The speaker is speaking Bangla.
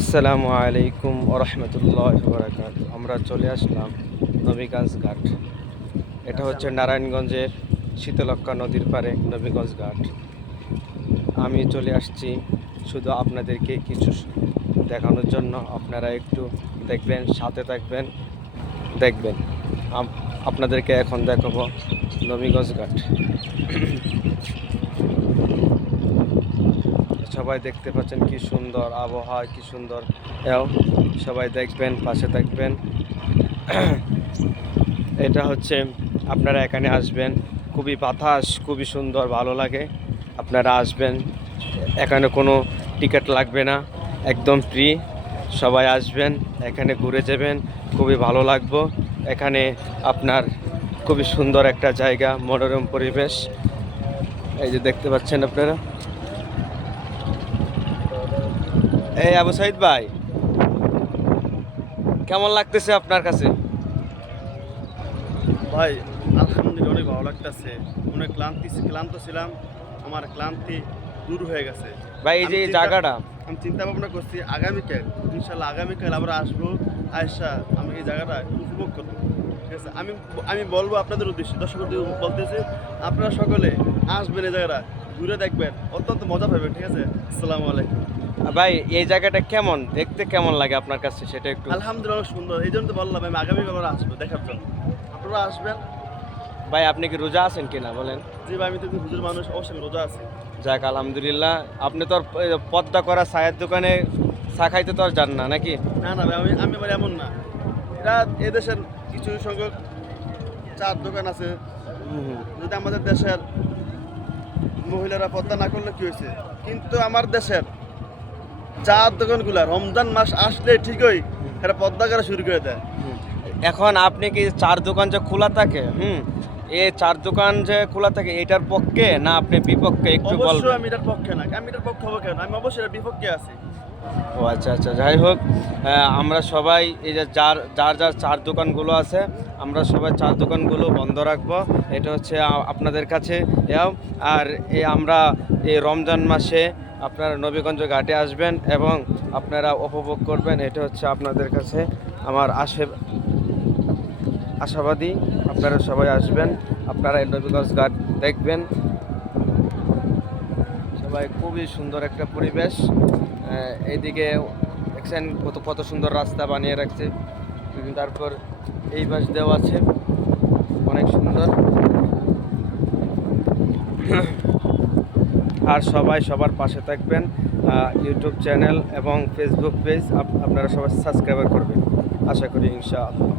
আসসালামু আলাইকুম ওরহমতুল্লাহ বরকাত। আমরা চলে আসলাম নবীগঞ্জ ঘাট। এটা হচ্ছে নারায়ণগঞ্জের শীতলক্ষ্যা নদীর পাড়ে নবীগঞ্জ ঘাট। আমি চলে আসছি শুধু আপনাদেরকে কিছু দেখানোর জন্য। আপনারা একটু দেখবেন, সাথে থাকবেন, দেখবেন। আপনাদেরকে এখন দেখাবো নবীগঞ্জ ঘাট। সবাই দেখতে পাচ্ছেন কি সুন্দর আবহাওয়া, কি সুন্দর। সবাই দেখবেন, পাশে থাকবেন। এটা হচ্ছে আপনারা এখানে আসবেন, খুবই বাতাস, খুবই সুন্দর, ভালো লাগে। আপনারা আসবেন, এখানে কোনো টিকিট লাগবে না, একদম ফ্রি। সবাই আসবেন, এখানে ঘুরে যাবেন, খুবই ভালো লাগবে। এখানে আপনার খুবই সুন্দর একটা জায়গা, মনোরম পরিবেশ। এই যে দেখতে পাচ্ছেন আপনারা। এই আবু সাইদ ভাই, কেমন লাগতেছে আপনার কাছে? ভাই আলহামদুলিল্লাহ অনেক ভালো লাগতেছে। অনেক ক্লান্ত ছিলাম, আমার ক্লান্তি দূর হয়ে গেছে। ভাই এই যে এই জায়গাটা, আমি চিন্তা ভাবনা করছি আগামীকাল, ইনশাল্লাহ আগামীকাল আমরা আসবো। আয়সা আমি এই জায়গাটা উপভোগ করবো। ঠিক আছে, আমি বলবো আপনাদের উদ্দেশ্যে, দর্শক বলতেছি, আপনারা সকলে আসবেন, এই জায়গাটা ঘুরে দেখবেন, অত্যন্ত মজা পাবেন। ঠিক আছে, আসসালামু আলাইকুম। ভাই এই জায়গাটা কেমন দেখতে, কেমন লাগে আপনার কাছে সেটা একটু। আলহামদুলিল্লাহ অনেক সুন্দর, এই জন্য তো বললাম আমি আগামীকাল আমরা আসবো দেখার জন্য। আপনারা আসবেন। ভাই আপনি কি রোজা আছেন কিনা বলেন? জি ভাই, আমি তো হুজুর মানুষ, অবশ্যই আমি রোজা আছি। যাক আলহামদুলিল্লাহ। আপনি তো আর পদ্মা করা চায়ের দোকানে চা খাইতে তো আর যান না নাকি? না না ভাই, আমি আবার এমন না। এরা এদেশের কিছু সংখ্যক চার দোকান আছে। যদি আমাদের দেশের মহিলারা পর্দা না করলে কি হয়েছে, কিন্তু আমার দেশের চার দোকানগুলা রমজান মাস আসলে ঠিকই এরা পর্দা করা শুরু করে দেয়। এখন আপনি কি চার দোকান যে খোলা থাকে, এই চার দোকান যে খোলা থাকে, এটার পক্ষে না আপনি বিপক্ষে একটু বলবেন? অবশ্যই আমি এটার পক্ষে না, আমি এটার পক্ষে হবো কেন, আমি অবশ্যই এটার বিপক্ষে আছি। ও আচ্ছা আচ্ছা, যাই হোক। আমরা সবাই এই যে যার যার যার চার দোকানগুলো আছে, আমরা সবাই চার দোকানগুলো বন্ধ রাখবো। এটা হচ্ছে আপনাদের কাছে। আর আমরা এই রমজান মাসে আপনারা নবীগঞ্জ ঘাটে আসবেন এবং আপনারা উপভোগ করবেন। এটা হচ্ছে আপনাদের কাছে আমার আশাবাদী। আপনারা সবাই আসবেন, আপনারা এই নবীগঞ্জ ঘাট দেখবেন। সবাই খুবই সুন্দর একটা পরিবেশ। এইদিকে দেখছেন কত কত সুন্দর রাস্তা বানিয়ে রাখছে। তারপর এই পাশ দেওয়া আছে, অনেক সুন্দর। আর সবাই সবার পাশে থাকবেন। ইউটিউব চ্যানেল এবং ফেসবুক পেজ আপনারা সবাই সাবস্ক্রাইব করবেন, আশা করি ইনশাআল্লাহ।